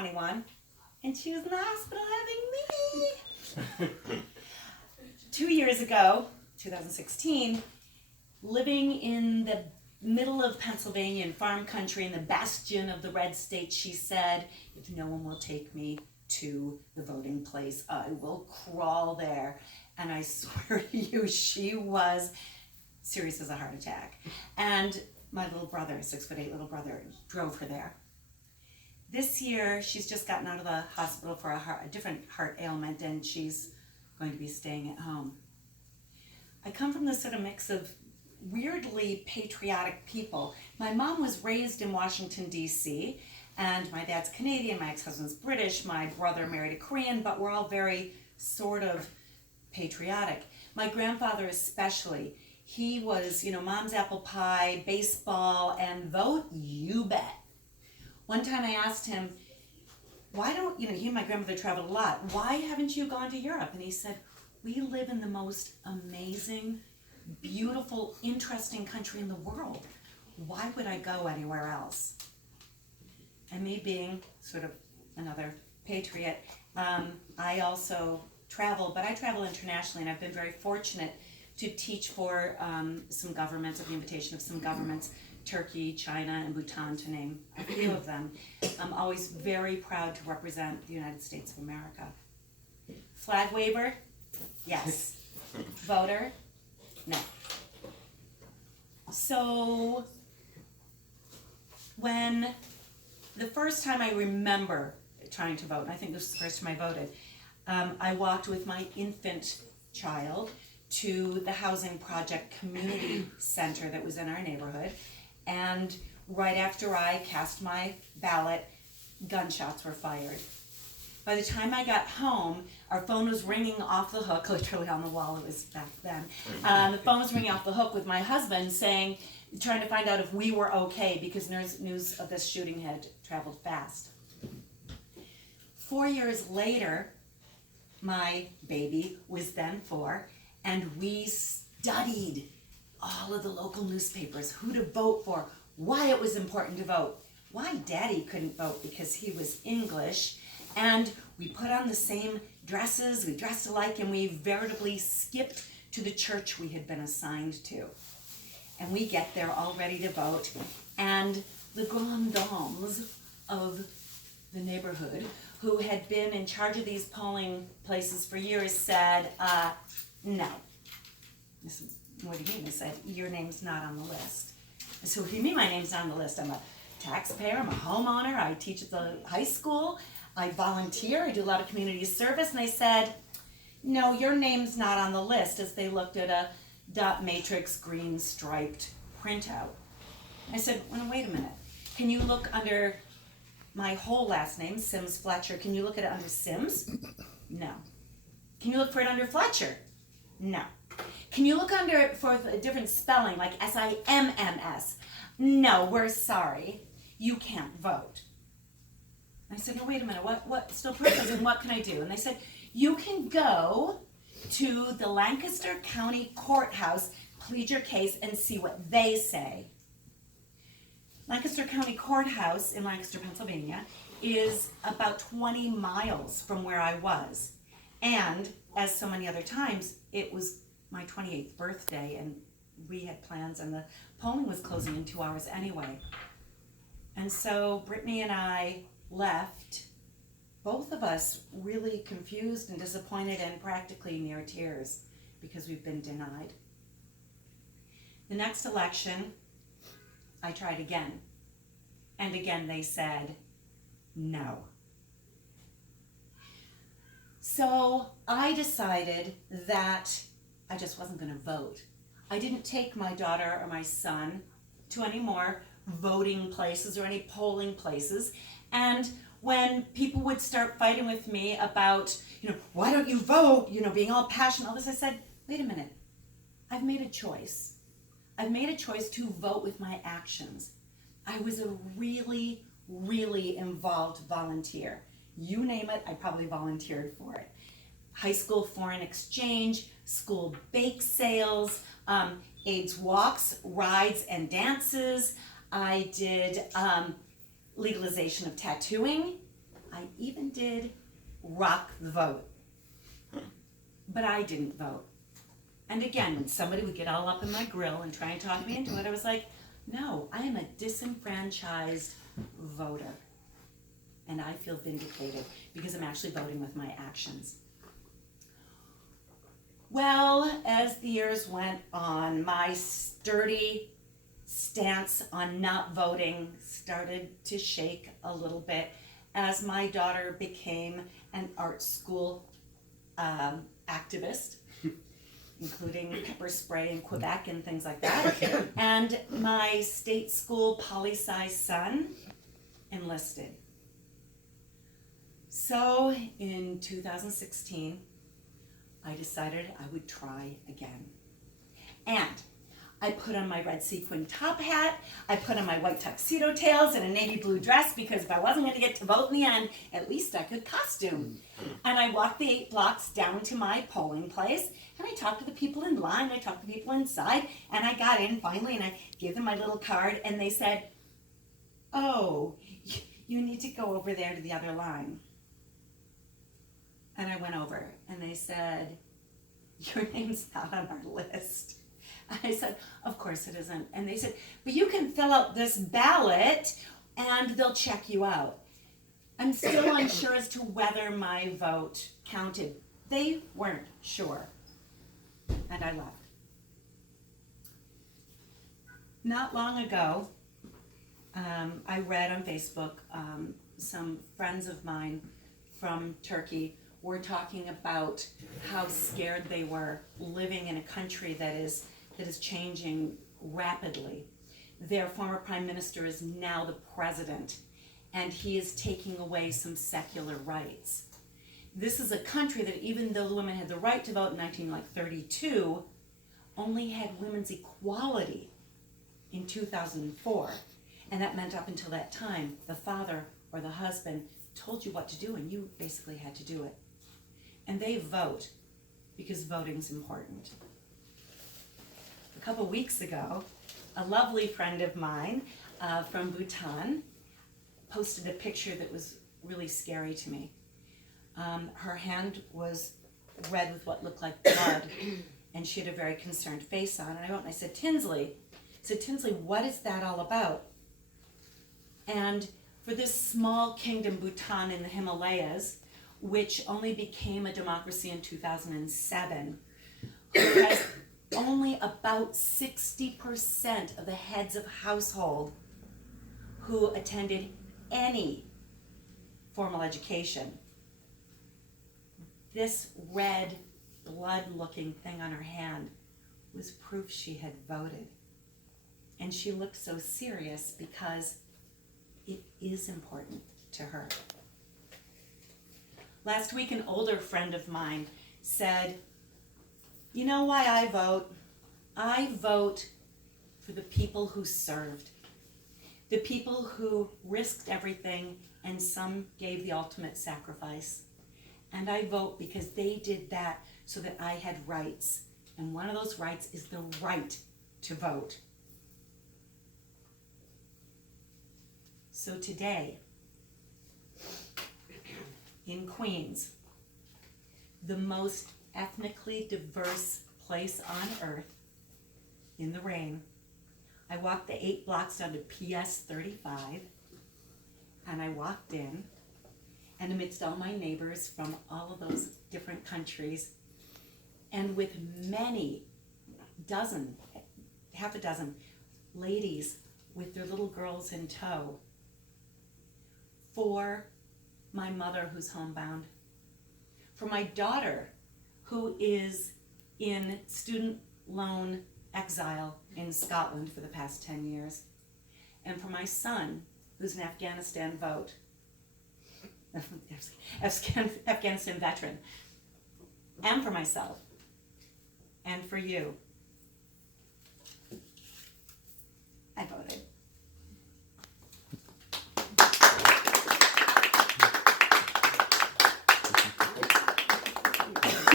21, and she was in the hospital having me. 2 years ago, 2016, living in the middle of Pennsylvania in farm country in the bastion of the red state, she said, if no one will take me to the voting place, I will crawl there. And I swear to you, she was serious as a heart attack. And my little brother, 6'8" little brother, drove her there. This year, she's just gotten out of the hospital for a different heart ailment, and she's going to be staying at home. I come from this sort of mix of weirdly patriotic people. My mom was raised in Washington, D.C., and my dad's Canadian, my ex-husband's British, my brother married a Korean, but we're all very sort of patriotic. My grandfather especially, he was, mom's apple pie, baseball, and vote, you bet. One time I asked him, why don't, he and my grandmother traveled a lot, why haven't you gone to Europe? And he said, we live in the most amazing, beautiful, interesting country in the world. Why would I go anywhere else? And me being sort of another patriot, I also travel, but I travel internationally, and I've been very fortunate to teach for some governments, at the invitation of some governments, Turkey, China, and Bhutan, to name a few of them. I'm always very proud to represent the United States of America. Flag waver? Yes. Voter? No. So, when the first time I remember trying to vote, and I think this was the first time I voted, I walked with my infant child to the Housing Project Community Center that was in our neighborhood, and right after I cast my ballot, gunshots were fired. By the time I got home, our phone was ringing off the hook, literally on the wall, it was back then. The phone was ringing off the hook with my husband saying, trying to find out if we were okay, because news of this shooting had traveled fast. 4 years later, my baby was then 4, and we studied all of the local newspapers, who to vote for, why it was important to vote, why Daddy couldn't vote because he was English, and we put on the same dresses, we dressed alike, and we veritably skipped to the church we had been assigned to. And we get there all ready to vote, and the grandes dames of the neighborhood, who had been in charge of these polling places for years, said, no. I said, what do you mean? They said, your name's not on the list. I said, what do you mean my name's not on the list? I'm a taxpayer, I'm a homeowner, I teach at the high school, I volunteer, I do a lot of community service. And they said, no, your name's not on the list, as they looked at a dot matrix green striped printout. I said, well, wait a minute. Can you look under my whole last name, Sims-Fletcher? Can you look at it under Sims? No. Can you look for it under Fletcher? No. Can you look under it for a different spelling, like S-I-M-M-S? No, we're sorry. You can't vote. I said, no, wait a minute, what, still perfect, and what can I do? And they said, you can go to the Lancaster County Courthouse, plead your case, and see what they say. Lancaster County Courthouse in Lancaster, Pennsylvania, is about 20 miles from where I was. And, as so many other times, it was my 28th birthday, and we had plans, and the polling was closing in 2 hours anyway. And so Brittany and I left, both of us really confused and disappointed and practically near tears because we've been denied. The next election, I tried again. And again they said no. So I decided that I just wasn't going to vote. I didn't take my daughter or my son to any more voting places or any polling places. And when people would start fighting with me about, why don't you vote, being all passionate, all this, I said, wait a minute, I've made a choice. I've made a choice to vote with my actions. I was a really, really involved volunteer. You name it, I probably volunteered for it. High school foreign exchange, school bake sales, AIDS walks, rides, and dances. I did legalization of tattooing. I even did rock the vote. But I didn't vote. And again, when somebody would get all up in my grill and try and talk me into it, I was like, no, I am a disenfranchised voter. And I feel vindicated because I'm actually voting with my actions. Well, as the years went on, my sturdy stance on not voting started to shake a little bit as my daughter became an art school activist, including pepper spray in Quebec and things like that. And my state school poli-sci son enlisted. So in 2016, I decided I would try again. And I put on my red sequin top hat, I put on my white tuxedo tails and a navy blue dress because if I wasn't going to get to vote in the end, at least I could costume. And I walked the 8 blocks down to my polling place and I talked to the people in line, I talked to the people inside, and I got in finally and I gave them my little card and they said, oh, you need to go over there to the other line. And I went over and they said, your name's not on our list. I said, of course it isn't. And they said, but you can fill out this ballot and they'll check you out. I'm still unsure as to whether my vote counted. They weren't sure. And I left. Not long ago, I read on Facebook, some friends of mine from Turkey were talking about how scared they were living in a country that is changing rapidly. Their former prime minister is now the president, and he is taking away some secular rights. This is a country that, even though the women had the right to vote in 1932, only had women's equality in 2004. And that meant up until that time, the father or the husband told you what to do, and you basically had to do it. And they vote because voting's important. A couple weeks ago, a lovely friend of mine from Bhutan posted a picture that was really scary to me. Her hand was red with what looked like blood, and she had a very concerned face on. And I went and I said, Tinsley, what is that all about? And for this small kingdom, Bhutan in the Himalayas, which only became a democracy in 2007, who has only about 60% of the heads of household who attended any formal education. This red blood-looking thing on her hand was proof she had voted. And she looked so serious because it is important to her. Last week, an older friend of mine said, you know why I vote? I vote for the people who served, the people who risked everything, and some gave the ultimate sacrifice. And I vote because they did that so that I had rights. And one of those rights is the right to vote. So today, in Queens, the most ethnically diverse place on earth, in the rain, I walked the 8 blocks down to PS 35, and I walked in, and amidst all my neighbors from all of those different countries, and with many half a dozen ladies with their little girls in tow, for my mother who's homebound, for my daughter who is in student loan exile in Scotland for the past 10 years, and for my son who's an Afghanistan veteran, and for myself, and for you.